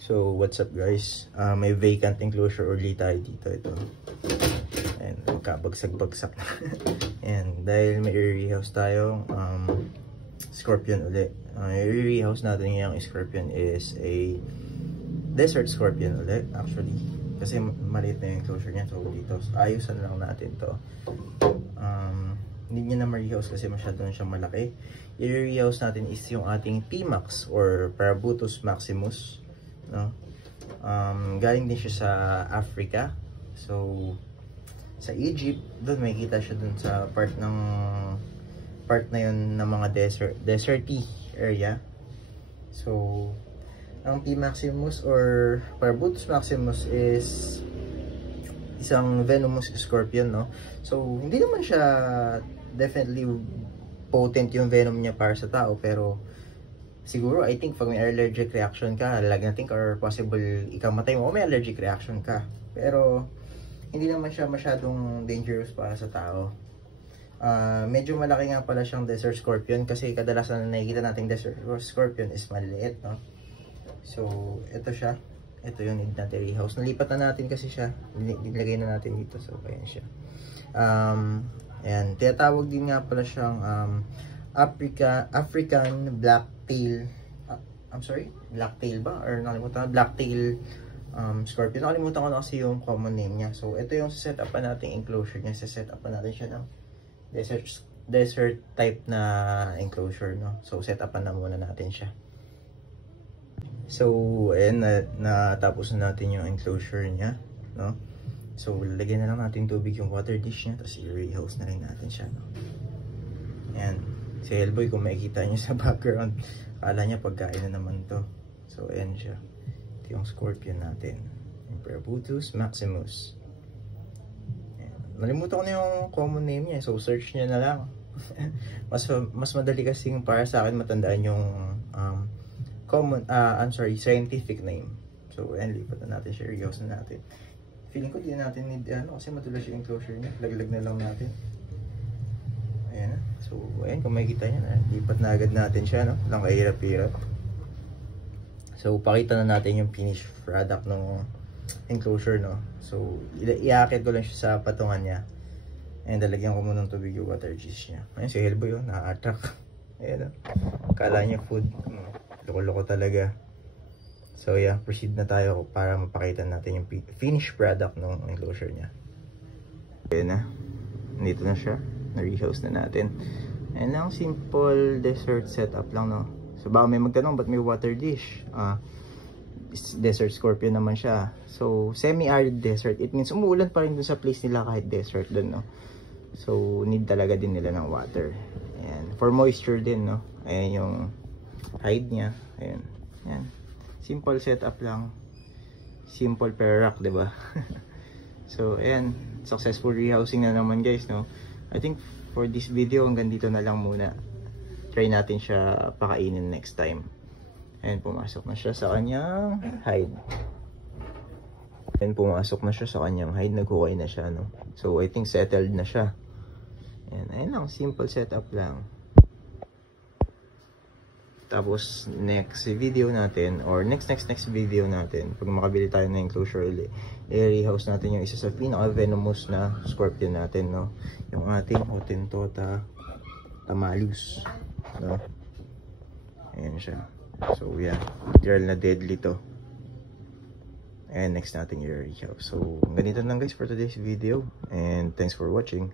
So what's up guys, may vacant enclosure ulit tayo dito. Ito, and magkabagsak-bagsak. And dahil may rehouse tayo, Scorpion ulit. I-rehouse natin yung Scorpion is a desert Scorpion ulit actually, kasi maliit na yung enclosure niya. So dito ayusan lang natin to. Hindi niya na ma-rehouse kasi masyado na siyang malaki. I-rehouse natin is yung ating P-Max or Parabutus Maximus, no? Galing din siya sa Africa. So sa Egypt, doon makikita siya doon sa part na yun ng mga deserty area. So ang P Maximus or Parabutus Maximus is isang venomous scorpion, no? So hindi naman siya definitely potent yung venom niya para sa tao, pero siguro I think pag may allergic reaction ka, lag natin or possible ikamatay mo o may allergic reaction ka, pero hindi naman siya masyadong dangerous para sa tao. Medyo malaki nga pala siyang desert scorpion kasi kadalasan na nakikita nating desert scorpion is maliliit, no? So ito siya, ito yung need natin rehouse. Nalipat na natin kasi siya, nilagay na natin dito. So ayan siya. Ayan, tinatawag din nga pala siyang African blacktail, blacktail ba? Or nakalimutan, blacktail scorpion. Nakalimutan ko na kasi yung common name niya. So ito yung set up natin enclosure niya. Set up natin siya ng desert type na enclosure, no? So set up na muna natin siya. So ayan, natapos na natin yung enclosure niya, no? So lalagyan na lang natin tubig yung water dish niya, tapos i-rehouse na rin natin siya, no? Ayan, si Hellboy kung makikita niyo sa background, akala niya pagkain na naman to. So ayan siya, ito yung Scorpion natin, yung Parabutus Maximus. Ayan. Nalimutan ko na yung common name niya, so search niya na lang. mas madali kasi para sa akin matandaan yung scientific name. So ayan, lipat na natin siya, rehouse na natin. Feeling ko di natin need kasi matulas yung enclosure niya, laglag na lang natin. Ayan, so ayan, kung makikita niya na, lipat na agad natin siya, no? Lang kahirap-hirap. So pakita na natin yung finished product ng enclosure, no? So iakit ko lang siya sa patungan niya, and lalagyan ko muna ng tubig yung water dish niya. Ayan si Hellboy, na-attract. Ayan, kala niya food. Loko-loko talaga. So yeah, proceed na tayo para mapakita natin yung finished product ng enclosure niya. Ayan na, dito na siya, na-rehouse na natin. Ayan lang, simple desert setup lang, no? So baka may magtanong, ba't may water dish? Desert Scorpion naman siya. So semi-arid desert, it means umuulan pa rin dun sa place nila kahit desert dun, no? So need talaga din nila ng water. Ayan, for moisture din, no? Ayan yung hide niya. Ayan, ayan. Simple setup lang. Simple pero rock, diba? So, ayan. Successful rehousing na naman guys, no? I think for this video, hanggang dito na lang muna. Try natin siya pakainin next time. Ayan, pumasok na siya sa kanyang hide. Ayan, pumasok na siya sa kanyang hide. Naghuway na siya, no? So, I think settled na siya. Ayan, ayan lang. Simple setup lang. Tapos next video natin or next video natin, pag makabili tayo ng enclosure ulit, i-rehouse natin yung isa sa pinaka venomous na scorpion natin, no? Yung ating Hottentotta tamalus, no? Ayan siya. So yeah, literal na deadly to. And next natin i-rehouse. So ganito lang guys for today's video, and thanks for watching.